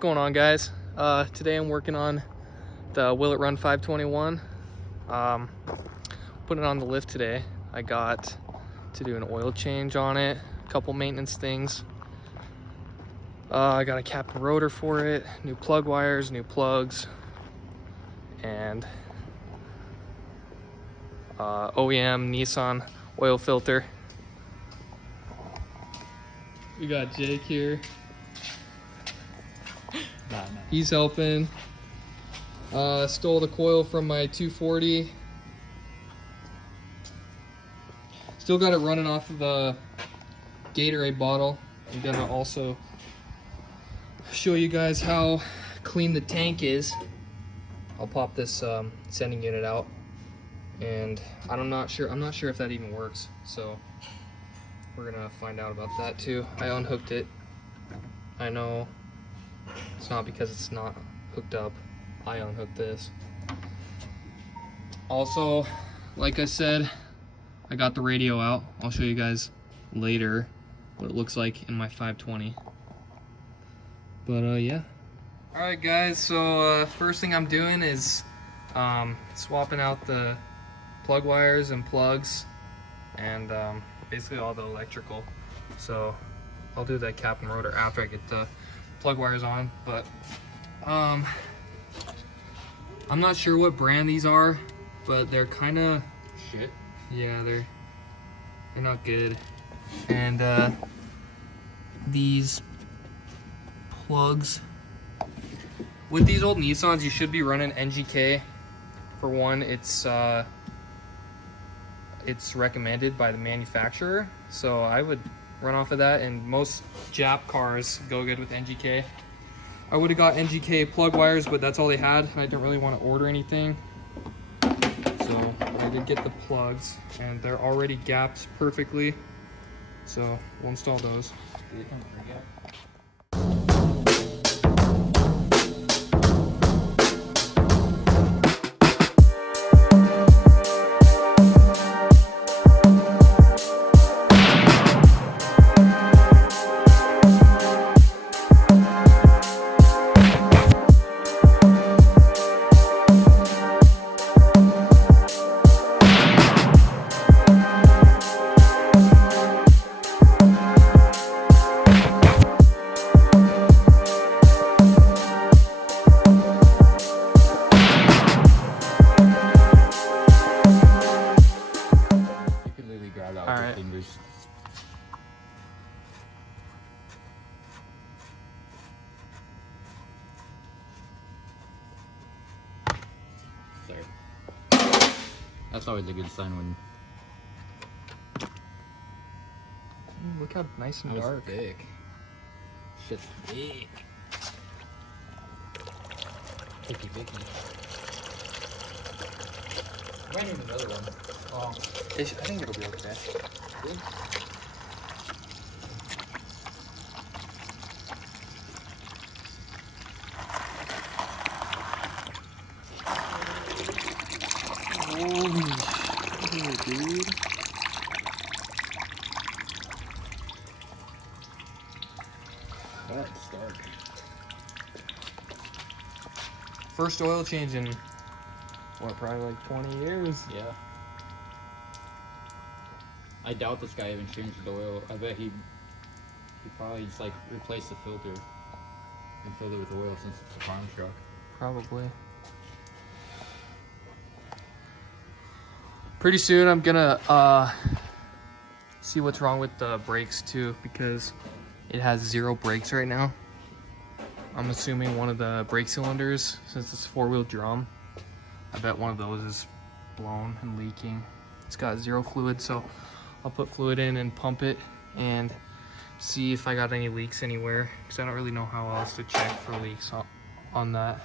going on, guys? Today I'm working on the Will It Run 521. Putting it on the lift today. I got to do an oil change on it, a couple maintenance things. I got a cap and rotor for it, new plug wires, new plugs, and OEM Nissan oil filter. We got Jake here. He's helping. Stole the coil from my 240. Still got it running off of a Gatorade bottle. I'm gonna also show you guys how clean the tank is. I'll pop this sending unit out, and I'm not sure if that even works. So we're gonna find out about that too. I unhooked it. I know it's not because it's not hooked up. I unhooked this. Also, like I said, I got the radio out. I'll show you guys later what it looks like in my 520. But yeah. Alright guys, so first thing I'm doing is swapping out the plug wires and plugs and basically all the electrical. So I'll do that cap and rotor after I get the plug wires on, but I'm not sure what brand these are, but they're kind of shit. Yeah, they're not good. And these plugs with these old Nissans, you should be running NGK. For one, it's recommended by the manufacturer, so I would run off of that, and most Jap cars go good with NGK. I would have got NGK plug wires, but that's all they had. I didn't really want to order anything, so I did get the plugs, and they're already gapped perfectly, so we'll install those. That's always a good sign when. Ooh, look how nice and dark. Thick. Shit's big. Picky. Might need another one. Oh, I think it'll be okay. Good. Holy shit, dude. That's dark. First oil change in, what, probably like 20 years? Yeah. I doubt this guy even changed the oil. I bet he probably just like replaced the filter and filled it with oil since it's a farm truck. Probably. Pretty soon I'm gonna see what's wrong with the brakes too, because it has 0 brakes right now. I'm assuming one of the brake cylinders, since it's a 4-wheel drum, I bet one of those is blown and leaking. It's got 0 fluid, so I'll put fluid in and pump it and see if I got any leaks anywhere, because I don't really know how else to check for leaks on that.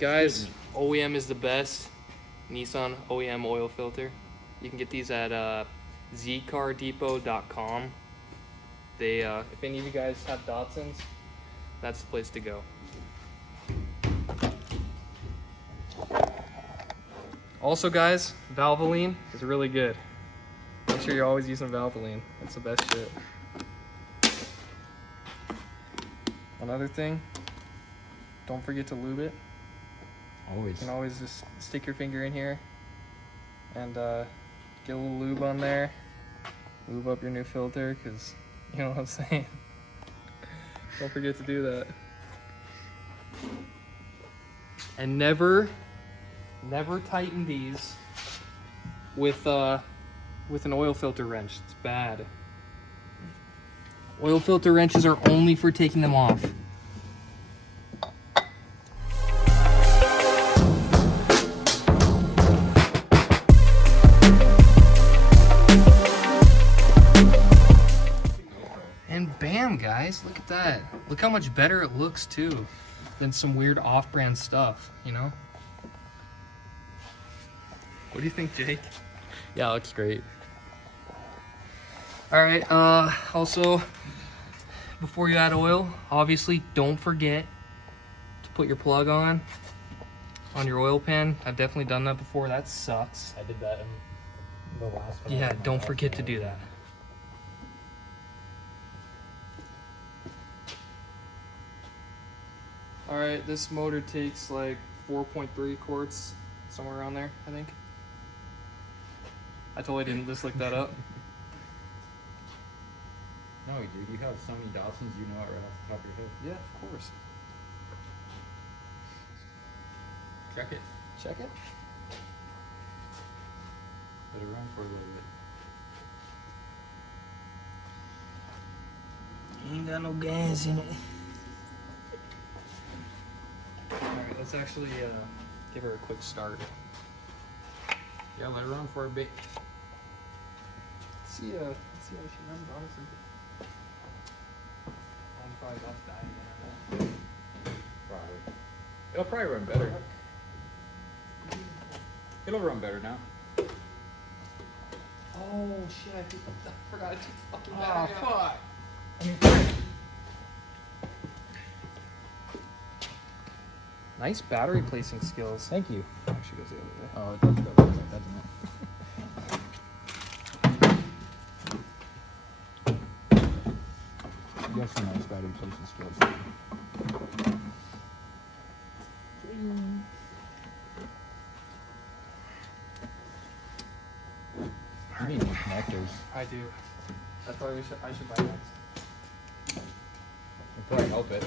Guys, OEM is the best. Nissan OEM oil filter. You can get these at zcardepot.com. They, if any of you guys have Datsuns, that's the place to go. Also, guys, Valvoline is really good. Make sure you're always using Valvoline. That's the best shit. Another thing, don't forget to lube it. Always. You can always just stick your finger in here and get a little lube on there. Lube up your new filter, because you know what I'm saying. Don't forget to do that. And never tighten these with an oil filter wrench. It's bad. Oil filter wrenches are only for taking them off. And bam, guys, look at that. Look how much better it looks too than some weird off-brand stuff, you know? What do you think, Jake? Yeah, it looks great. All right, also, before you add oil, obviously don't forget to put your plug on your oil pan. I've definitely done that before. That sucks. I did that in the last one. Yeah, don't forget to do that. All right, this motor takes like 4.3 quarts, somewhere around there, I think. I totally didn't just look that up. No, dude, you have so many Datsuns, you know it right off the top of your head. Yeah, of course. Check it. Check it. Let it run for a little bit. Ain't got no gas in it. Alright, let's actually give her a quick start. Yeah, let it run for a bit. Let's see how she runs, honestly. Probably about to die again. Probably. It'll probably run better. It'll run better now. Oh shit, I forgot to take the fucking Oh, battery out. fuck. Nice battery placing skills. Thank you. Actually goes the other way. Oh, it does go like that, doesn't it? You have some nice battery placing skills. You need new connectors. I do. That's why I should buy next. It'll probably help it.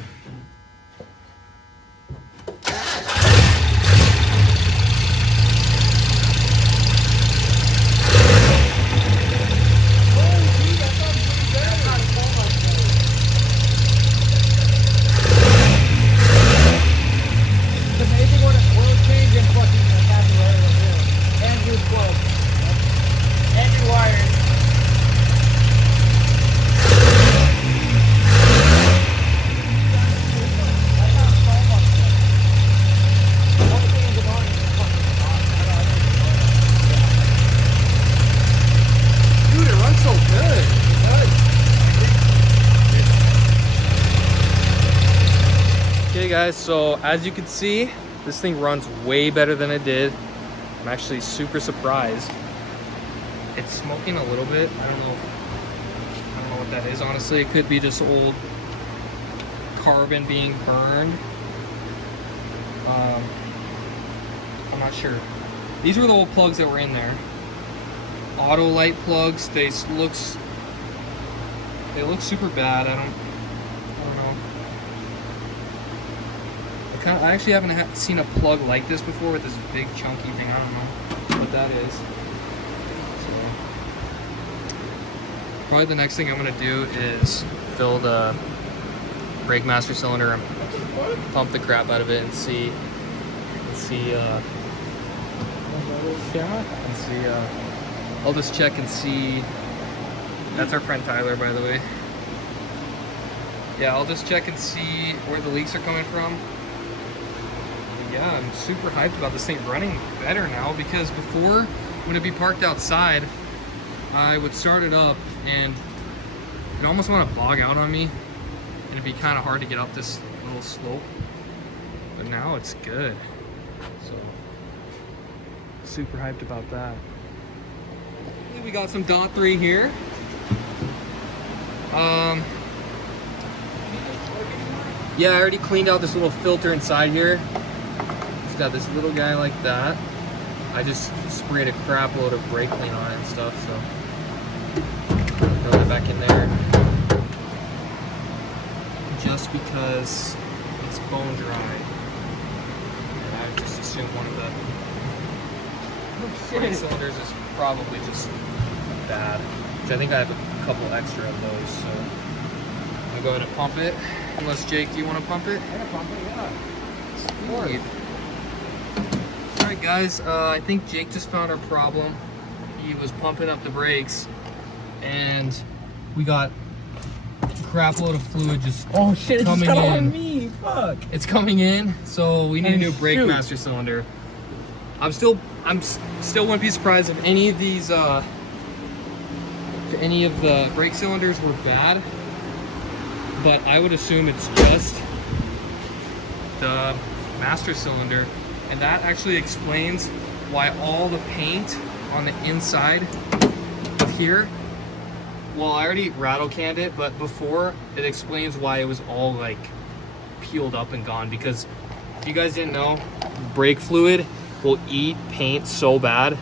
Okay guys, so as you can see, this thing runs way better than it did. I'm actually super surprised. It's smoking a little bit. I don't know what that is, honestly. It could be just old carbon being burned. I'm not sure. These were the old plugs that were in there. Auto light plugs. They look super bad. I don't know. I actually haven't seen a plug like this before with this big chunky thing. I don't know what that is. So, probably the next thing I'm gonna do is fill the brake master cylinder and pump the crap out of it and see I'll just check and see. That's our friend Tyler, by the way. Yeah, I'll just check and see where the leaks are coming from. yeah, I'm super hyped about this thing running better now, because before, when it'd be parked outside, I would start it up and it almost want to bog out on me, and it'd be kind of hard to get up this little slope. But now it's good. So super hyped about that. We got some .3 here. Yeah, I already cleaned out this little filter inside here. It's got this little guy like that. I just sprayed a crap load of brake clean on it and stuff, so throw that back in there. Just because it's bone dry. And I just assume one of the brake cylinders is probably just bad. Which I think I have a couple extra of those, so I'm gonna go ahead and pump it. Unless Jake, do you want to pump it? I'm gonna pump it, yeah. Sweet. Alright guys, I think Jake just found our problem. He was pumping up the brakes and we got a crap load of fluid just Oh shit, it's coming got in. on me. Fuck. It's coming in, so we need a new brake Shoot. master cylinder. I'm still wouldn't be surprised if any of these if any of the brake cylinders were bad, but I would assume it's just the master cylinder, and that actually explains why all the paint on the inside of here, well, I already rattle canned it, but before, it explains why it was all like peeled up and gone, because if you guys didn't know, brake fluid will eat paint so bad.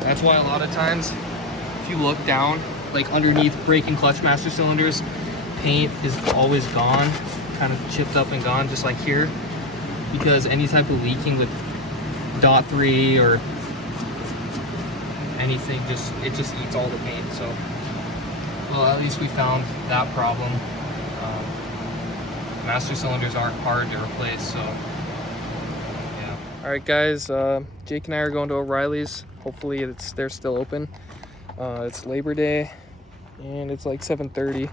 That's why a lot of times if you look down like underneath brake and clutch master cylinders, paint is always gone, kind of chipped up and gone, just like here, because any type of leaking with .3 or anything, it just eats all the paint. So, well, at least we found that problem. Master cylinders aren't hard to replace, so yeah. All right, guys, Jake and I are going to O'Reilly's. Hopefully they're still open. It's Labor Day and it's like 7:30,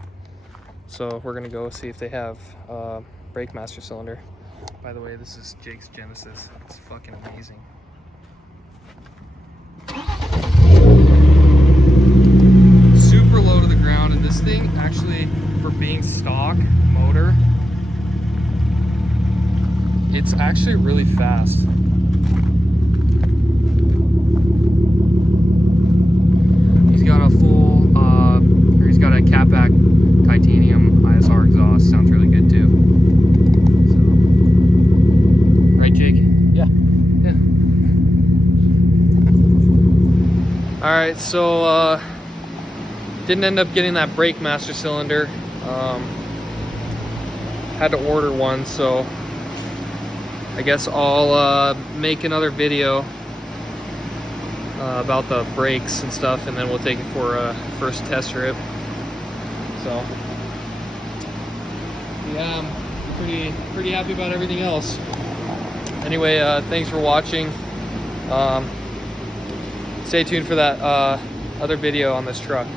so we're gonna go see if they have brake master cylinder. By the way, this is Jake's Genesis. It's fucking amazing. Super low to the ground, and this thing actually, for being stock motor, it's actually really fast. He's got a full, he's got a catback titanium ISR exhaust. Sounds really good too. So, right, Jake? Yeah. Yeah. All right, so didn't end up getting that brake master cylinder. Had to order one, so I guess I'll make another video about the brakes and stuff, and then we'll take it for a first test trip. So yeah, I'm pretty happy about everything else. Anyway, thanks for watching. Stay tuned for that other video on this truck.